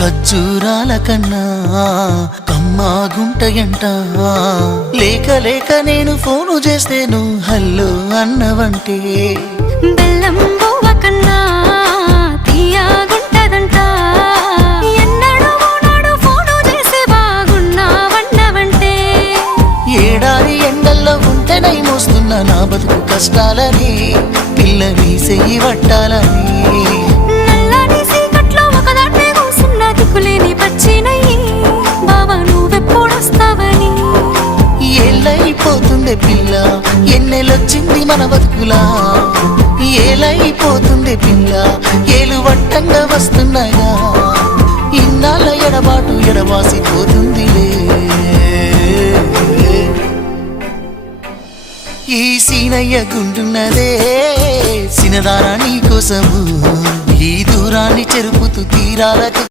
ఖర్జూరాల కన్నా కమ్మాగుంటయంట. లేక లేక నేను ఫోను చేస్తేను హల్లో అన్నవంటే బెల్లం బువ్వ కన్నా తీయగుంటదంట. ఎన్నడూ నాడు ఫోను చేసే బాగున్నావన్నవంటే ఏడాది ఎండల్లో ఉంటేనై మోస్తున్న నా బతుకు కష్టాలని పిల్లని చెయ్యి పట్టాలని. నల్లని సీకట్లో ఒకదాన్నే కూసున్న దిక్కులేని పచ్చినయ్యి బావా నువ్వెప్పుడొస్తావని. ఏళ్ళైపోతుండే పిల్ల ఎన్నెలొచ్చింది మన బతుకులా. ఏలైపోతుండే పిల్ల ఏలు వట్టంగా వస్తున్నాయా. ఇన్నాళ్ళ ఎడబాటు ఎడవాసిపోతుందిలే. ఈ సీనయ్య గుంటున్నదే సినదారా నీ కోసము. ఈ దూరాన్ని చెరుపుతూ తీరాలకు